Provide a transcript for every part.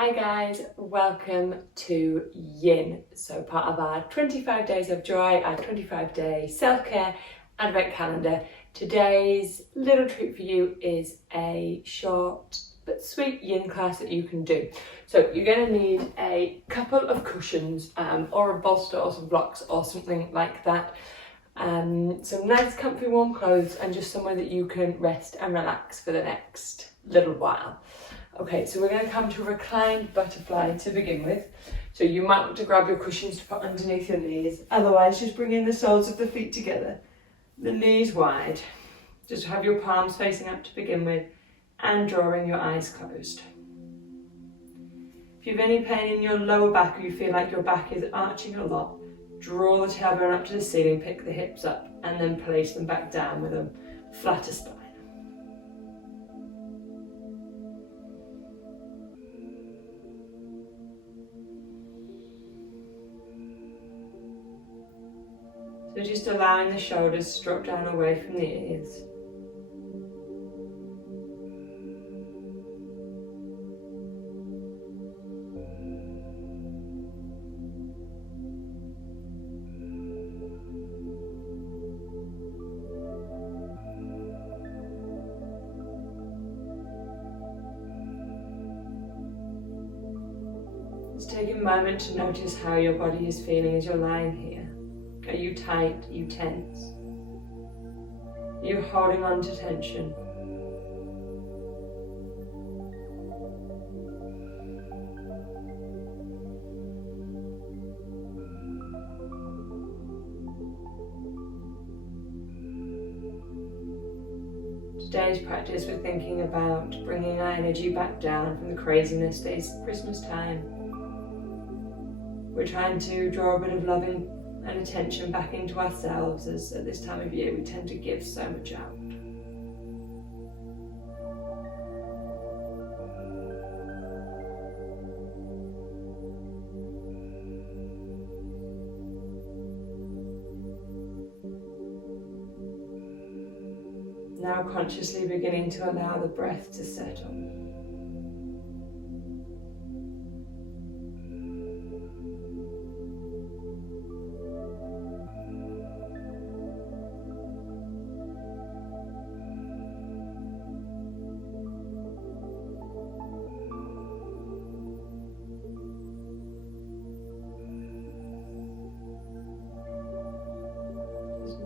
Hi guys, welcome to Yin. So part of our 25 days of joy, our 25-day self-care advent calendar. Today's little treat for you is a short but sweet Yin class that you can do. So you're going to need a couple of cushions or a bolster or some blocks or something like that. Some nice comfy warm clothes and just somewhere that you can rest and relax for the next little while. Okay, so we're going to come to a reclined butterfly to begin with. So you might want to grab your cushions to put underneath your knees. Otherwise, just bring in the soles of the feet together. The knees wide. Just have your palms facing up to begin with and drawing your eyes closed. If you have any pain in your lower back or you feel like your back is arching a lot, draw the tailbone up to the ceiling, pick the hips up and then place them back down with a flatter spine. So just allowing the shoulders to drop down away from the ears. Just take a moment to notice how your body is feeling as you're lying here. Are you tight? Are you tense? Are you holding on to tension? Today's practice, we're thinking about bringing our energy back down from the craziness days of Christmas time. We're trying to draw a bit of loving and attention back into ourselves, as at this time of year we tend to give so much out. Now consciously beginning to allow the breath to settle.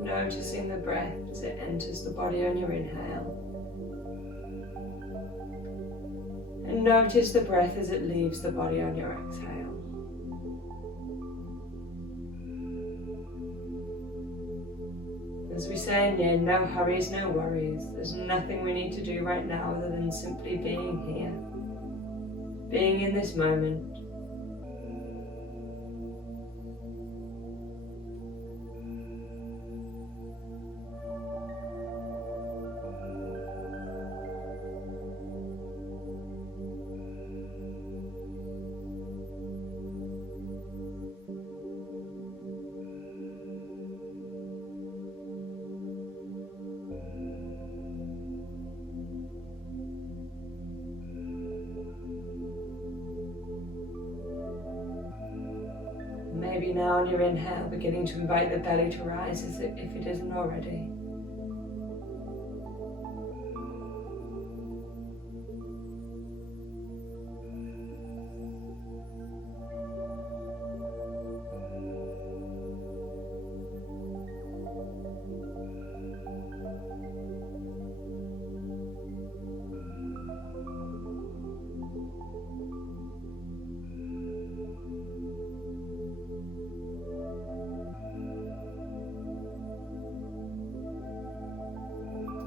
Noticing the breath as it enters the body on your inhale. And notice the breath as it leaves the body on your exhale. As we say in Yin, no hurries, no worries. There's nothing we need to do right now other than simply being here. Being in this moment. Maybe now on your inhale, beginning to invite the belly to rise if it isn't already.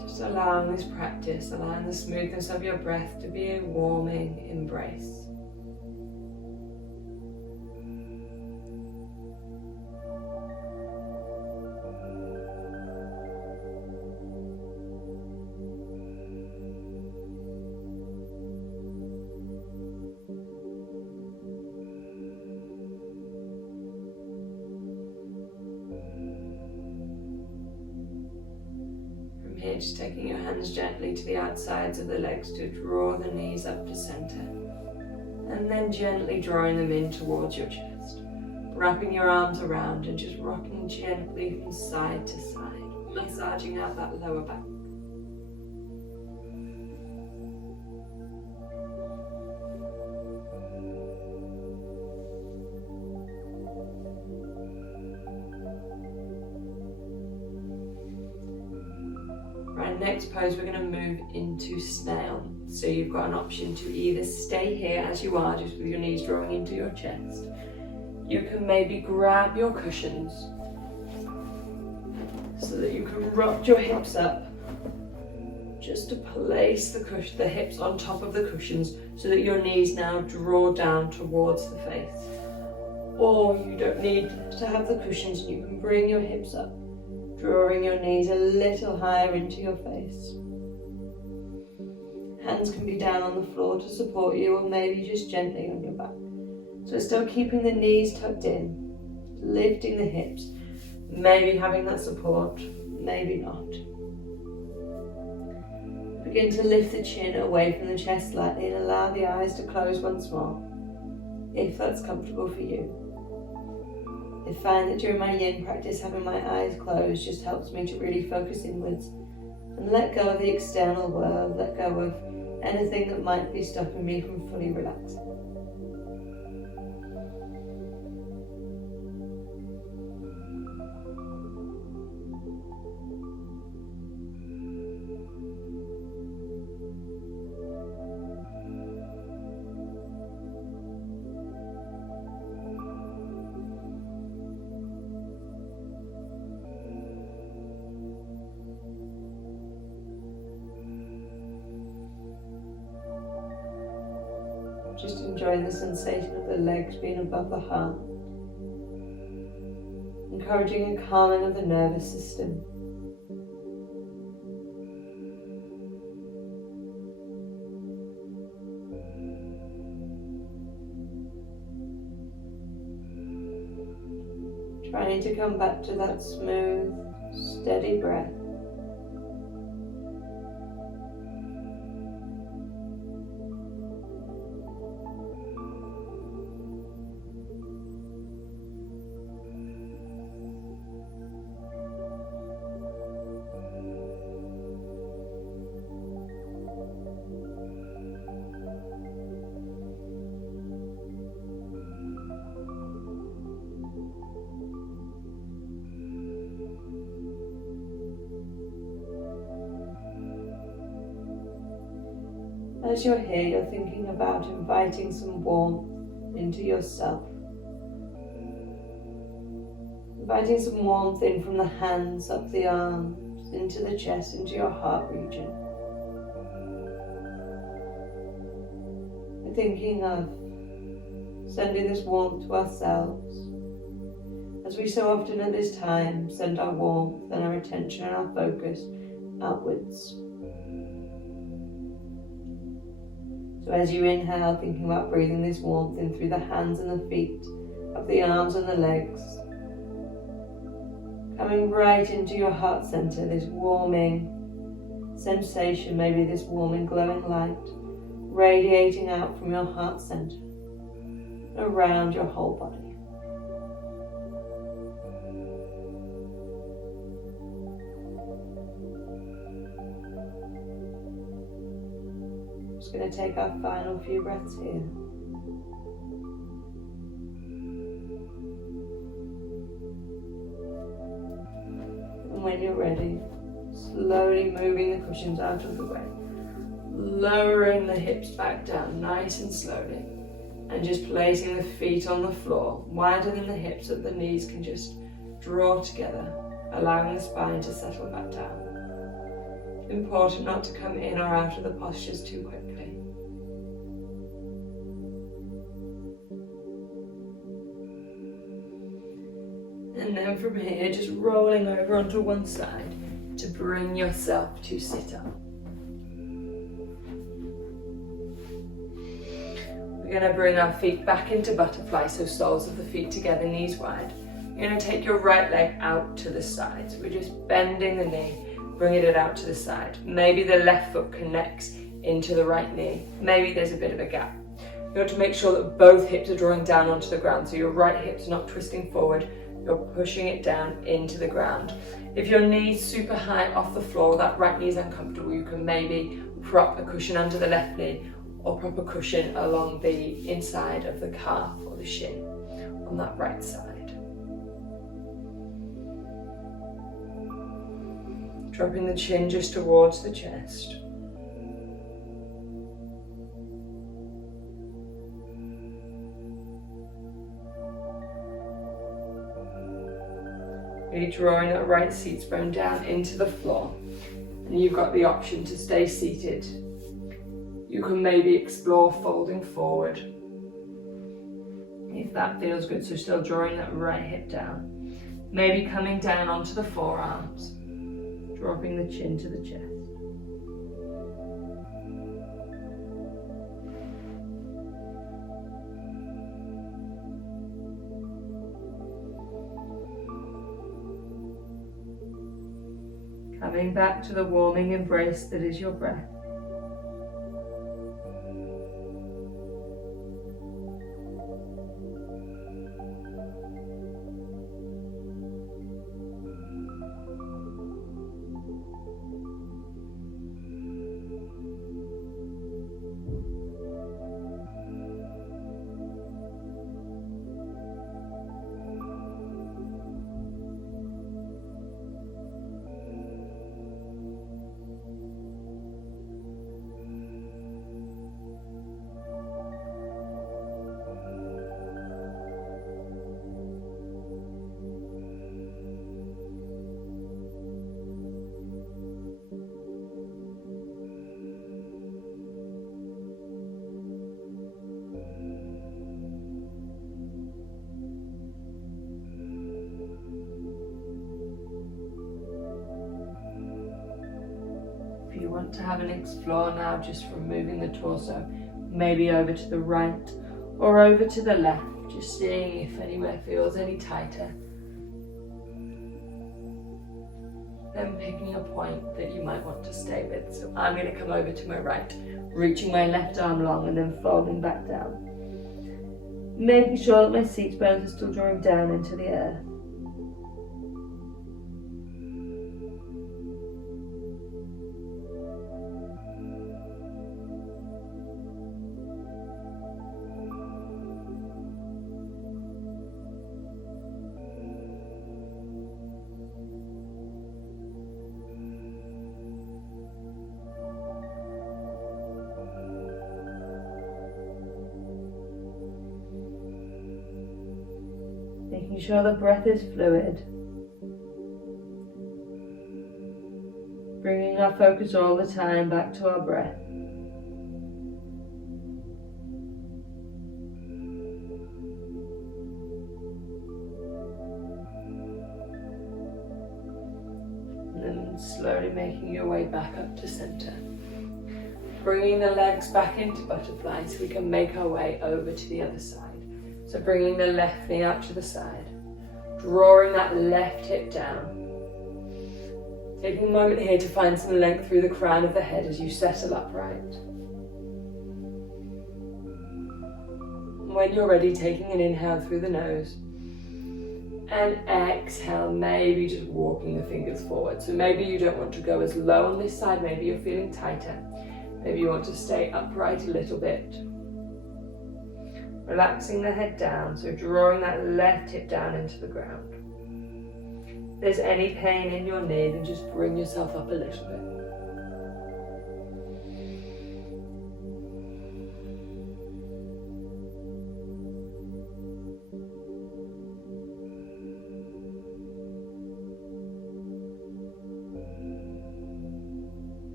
Just allowing this practice, allowing the smoothness of your breath to be a warming embrace. Here, just taking your hands gently to the outsides of the legs to draw the knees up to center. And then gently drawing them in towards your chest. Wrapping your arms around and just rocking gently from side to side, massaging out that lower back. Right, next pose we're going to move into snail. So you've got an option to either stay here as you are, just with your knees drawing into your chest. You can maybe grab your cushions so that you can rock your hips up, just to place the hips on top of the cushions so that your knees now draw down towards the face. Or you don't need to have the cushions and you can bring your hips up, drawing your knees a little higher into your face. Hands can be down on the floor to support you, or maybe just gently on your back. So still keeping the knees tucked in, lifting the hips, maybe having that support, maybe not. Begin to lift the chin away from the chest slightly and allow the eyes to close once more, if that's comfortable for you. I find that during my yin practice, having my eyes closed just helps me to really focus inwards and let go of the external world, let go of anything that might be stopping me from fully relaxing. Just enjoying the sensation of the legs being above the heart, encouraging a calming of the nervous system. Trying to come back to that smooth, steady breath. As you're here, you're thinking about inviting some warmth into yourself. Inviting some warmth in from the hands, up the arms, into the chest, into your heart region. We're thinking of sending this warmth to ourselves, as we so often at this time send our warmth and our attention and our focus outwards. So as you inhale, thinking about breathing this warmth in through the hands and the feet, up the arms and the legs, coming right into your heart center, this warming sensation, maybe this warming glowing light, radiating out from your heart center, around your whole body. Just going to take our final few breaths here. And when you're ready, slowly moving the cushions out of the way, lowering the hips back down nice and slowly, and just placing the feet on the floor, wider than the hips so that the knees can just draw together, allowing the spine to settle back down. Important not to come in or out of the postures too quickly. And then from here, just rolling over onto one side to bring yourself to sit up. We're going to bring our feet back into butterfly, so soles of the feet together, knees wide. You're going to take your right leg out to the side. So we're just bending the knee, bringing it out to the side. Maybe the left foot connects into the right knee. Maybe there's a bit of a gap. You want to make sure that both hips are drawing down onto the ground, so your right hip's not twisting forward, you're pushing it down into the ground. If your knee's super high off the floor, that right knee is uncomfortable, you can maybe prop a cushion under the left knee or prop a cushion along the inside of the calf or the shin on that right side. Dropping the chin just towards the chest. Really drawing that right seat bone down into the floor. And you've got the option to stay seated. You can maybe explore folding forward if that feels good, so still drawing that right hip down. Maybe coming down onto the forearms, dropping the chin to the chest. Coming back to the warming embrace that is your breath. You want to have an explore now just from moving the torso, maybe over to the right or over to the left, just seeing if anywhere feels any tighter. Then picking a point that you might want to stay with. So I'm going to come over to my right, reaching my left arm long and then folding back down. Making sure that my seat bones are still drawing down into the earth. Making sure the breath is fluid. Bringing our focus all the time back to our breath. And then slowly making your way back up to center. Bringing the legs back into butterfly so we can make our way over to the other side. So bringing the left knee out to the side, drawing that left hip down. Taking a moment here to find some length through the crown of the head as you settle upright. When you're ready, taking an inhale through the nose and exhale, maybe just walking the fingers forward. So maybe you don't want to go as low on this side, maybe you're feeling tighter. Maybe you want to stay upright a little bit. Relaxing the head down, so drawing that left hip down into the ground. If there's any pain in your knee, then just bring yourself up a little bit.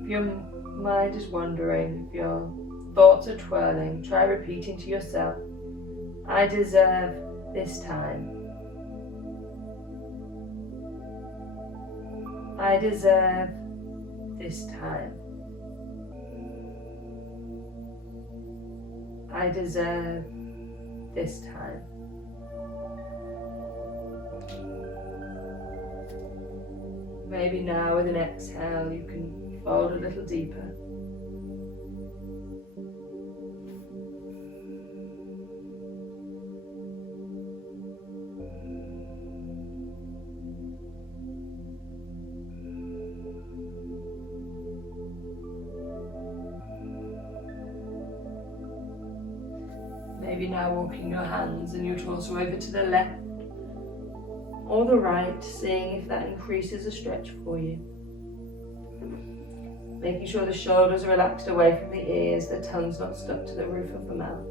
If your mind is wandering, if you're thoughts are twirling, try repeating to yourself, I deserve this time. I deserve this time. I deserve this time. Maybe now with an exhale you can fold a little deeper. Maybe now walking your hands and your torso over to the left or the right, seeing if that increases a stretch for you. Making sure the shoulders are relaxed away from the ears, the tongue's not stuck to the roof of the mouth.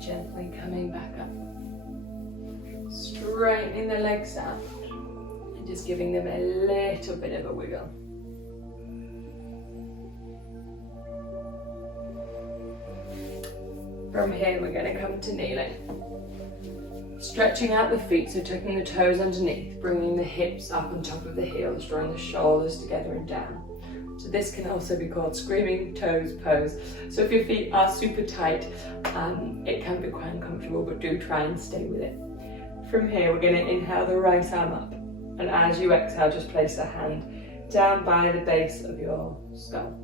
Gently coming back up, straightening the legs out and just giving them a little bit of a wiggle. From here we're going to come to kneeling, stretching out the feet, so tucking the toes underneath, bringing the hips up on top of the heels, drawing the shoulders together and down. So this can also be called screaming toes pose. So if your feet are super tight, it can be quite uncomfortable, but do try and stay with it. From here, we're going to inhale the right arm up. And as you exhale, just place a hand down by the base of your skull.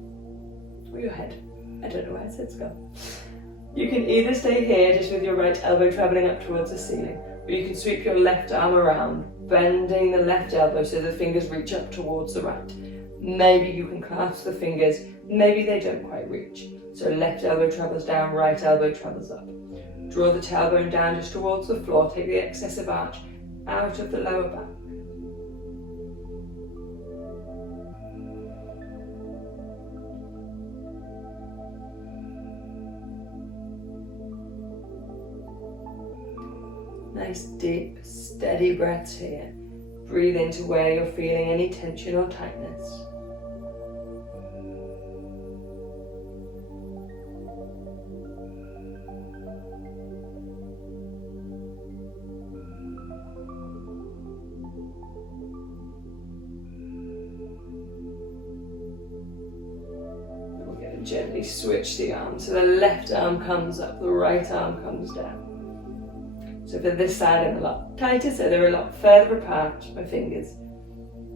Or your head. I don't know why I said skull. You can either stay here, just with your right elbow traveling up towards the ceiling, or you can sweep your left arm around, bending the left elbow so the fingers reach up towards the right. Maybe you can clasp the fingers, maybe they don't quite reach. So left elbow travels down, right elbow travels up. Draw the tailbone down just towards the floor, take the excessive arch out of the lower back. Nice deep, steady breaths here. Breathe into where you're feeling any tension or tightness. We're going to gently switch the arms. So the left arm comes up, the right arm comes down. So for this side I'm a lot tighter, so they're a lot further apart, my fingers.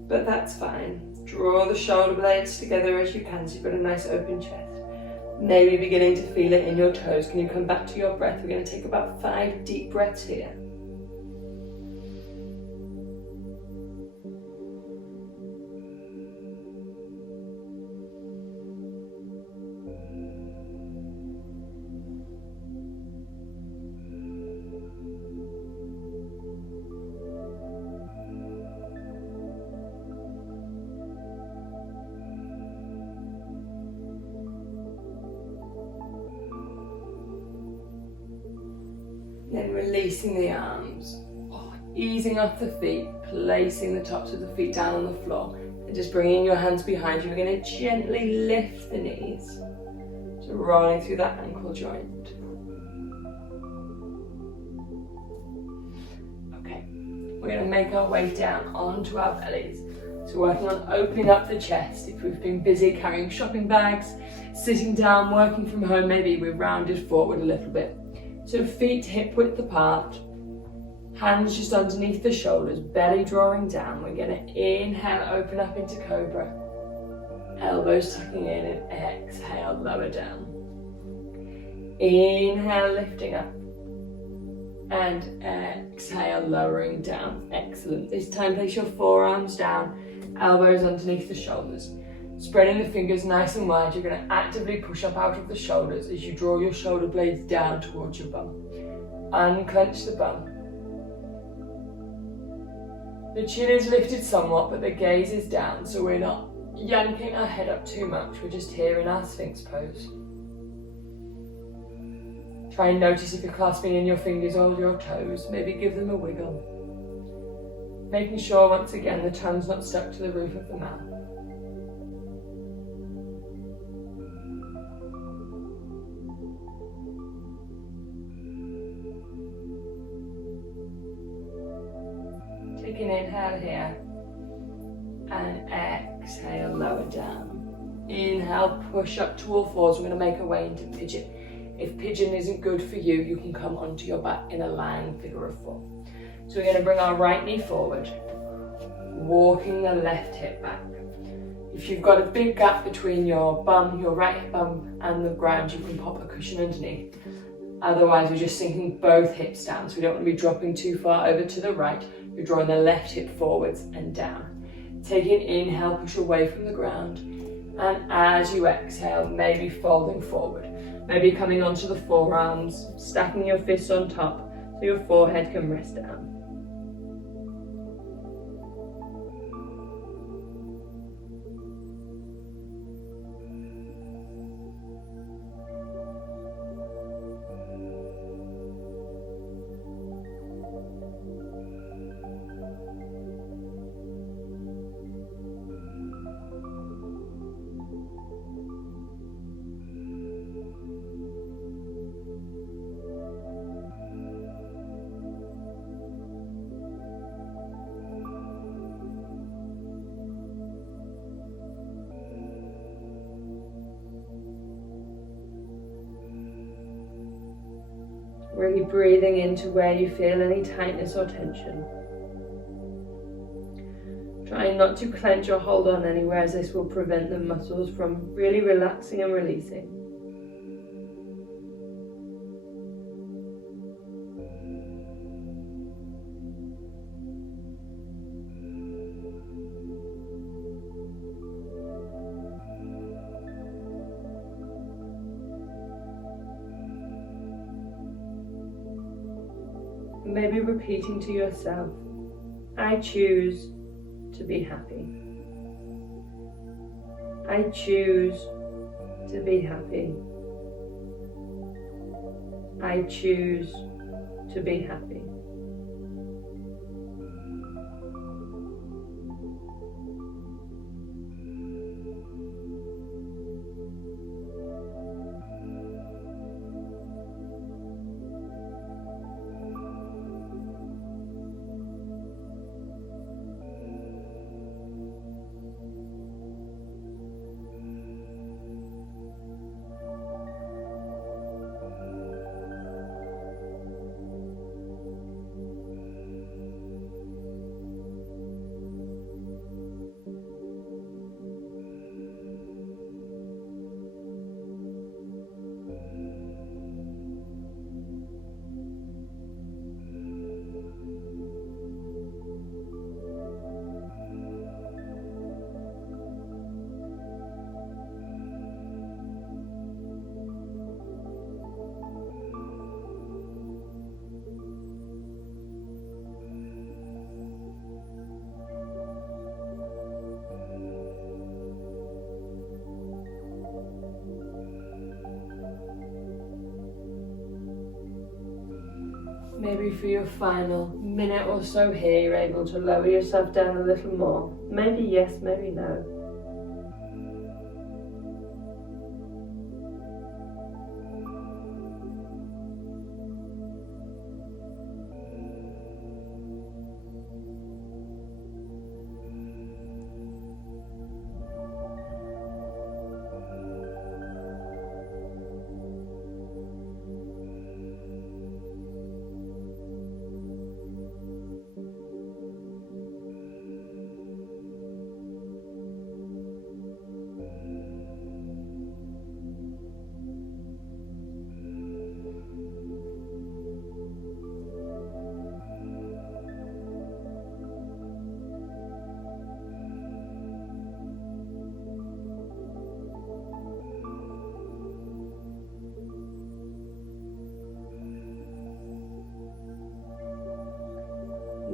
But that's fine. Draw the shoulder blades together as you can, so you've got a nice open chest. Maybe beginning to feel it in your toes. Can you come back to your breath? We're going to take about 5 deep breaths here. Then releasing the arms, easing off the feet, placing the tops of the feet down on the floor, and just bringing your hands behind you. We're going to gently lift the knees, so rolling through that ankle joint. Okay, we're going to make our way down onto our bellies. So working on opening up the chest. If we've been busy carrying shopping bags, sitting down, working from home, maybe we've rounded forward a little bit. So feet hip width apart, hands just underneath the shoulders, belly drawing down. We're going to inhale, open up into Cobra. Elbows tucking in and exhale, lower down. Inhale, lifting up. And exhale, lowering down. Excellent. This time place your forearms down, elbows underneath the shoulders. Spreading the fingers nice and wide, you're going to actively push up out of the shoulders as you draw your shoulder blades down towards your bum. Unclench the bum. The chin is lifted somewhat, but the gaze is down, so we're not yanking our head up too much. We're just here in our Sphinx pose. Try and notice if you're clasping in your fingers or your toes. Maybe give them a wiggle. Making sure, once again, the tongue's not stuck to the roof of the mouth. Take an inhale here. And exhale, lower down. Inhale, push up to all fours. We're going to make our way into pigeon. If pigeon isn't good for you, you can come onto your back in a lying figure of four. So we're going to bring our right knee forward, walking the left hip back. If you've got a big gap between your bum, your right hip bum and the ground, you can pop a cushion underneath. Otherwise, we're just sinking both hips down. So we don't want to be dropping too far over to the right. You're drawing the left hip forwards and down. Take an inhale, push away from the ground. And as you exhale, maybe folding forward. Maybe coming onto the forearms, stacking your fists on top so your forehead can rest down. Really breathing into where you feel any tightness or tension. Trying not to clench or hold on anywhere, as this will prevent the muscles from really relaxing and releasing. Maybe repeating to yourself, I choose to be happy. I choose to be happy. I choose to be happy. Maybe for your final minute or so here, you're able to lower yourself down a little more. Maybe yes, maybe no.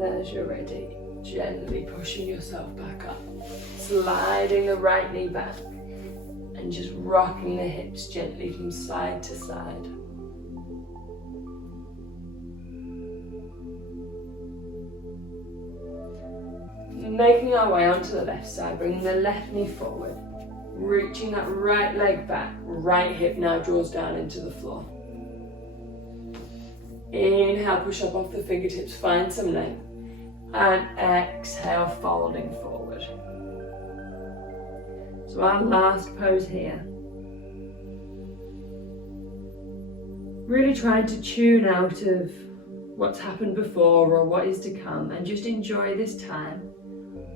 And then as you're ready, gently pushing yourself back up, sliding the right knee back and just rocking the hips gently from side to side. Making our way onto the left side, bringing the left knee forward, reaching that right leg back, right hip now draws down into the floor. Inhale, push up off the fingertips, find some length. And exhale, folding forward. So our last pose here. Really trying to tune out of what's happened before or what is to come, and just enjoy this time,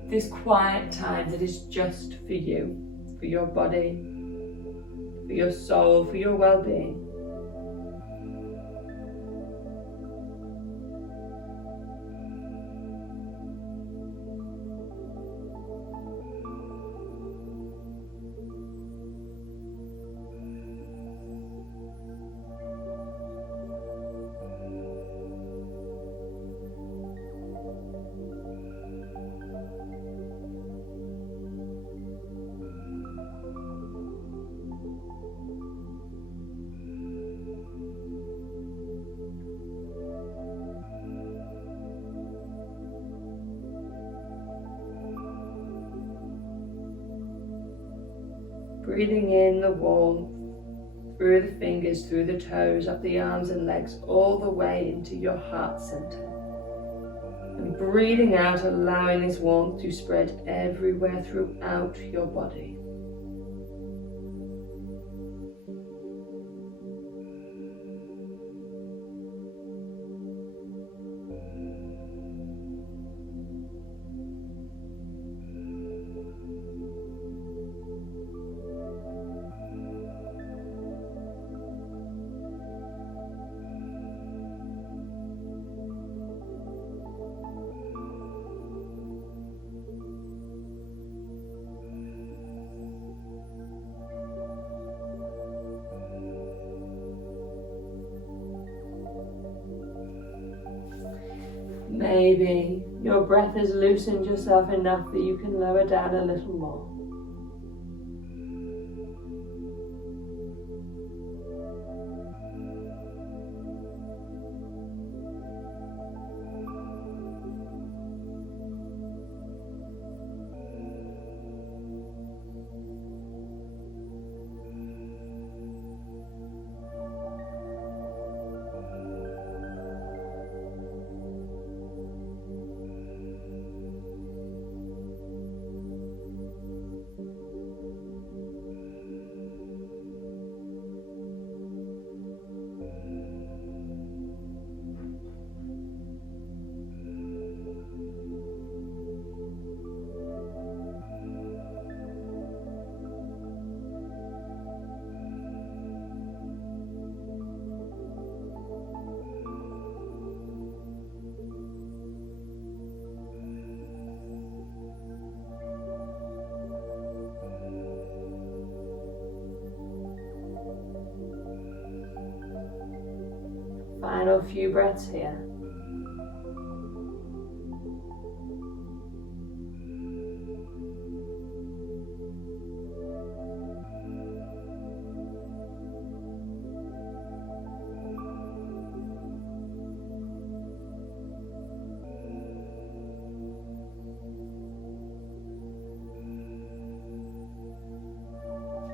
this quiet time that is just for you, for your body, for your soul, for your well-being. Breathing in the warmth through the fingers, through the toes, up the arms and legs, all the way into your heart center. And breathing out, allowing this warmth to spread everywhere throughout your body. Maybe your breath has loosened yourself enough that you can lower down a little more. Final few breaths here.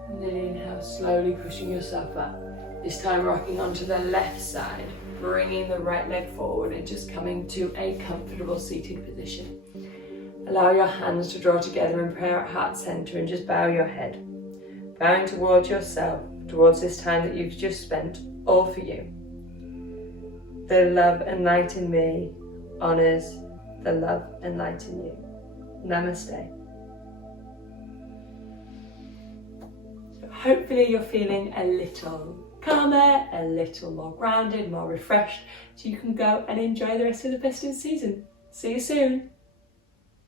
And then inhale, slowly pushing yourself up. This time rocking onto the left side, bringing the right leg forward and just coming to a comfortable seated position. Allow your hands to draw together in prayer at heart center and just bow your head. Bowing towards yourself, towards this time that you've just spent, all for you. The love and light in me honors the love and light in you. Namaste. Hopefully you're feeling a little calmer, a little more grounded, more refreshed, so you can go and enjoy the rest of the festive season. See you soon.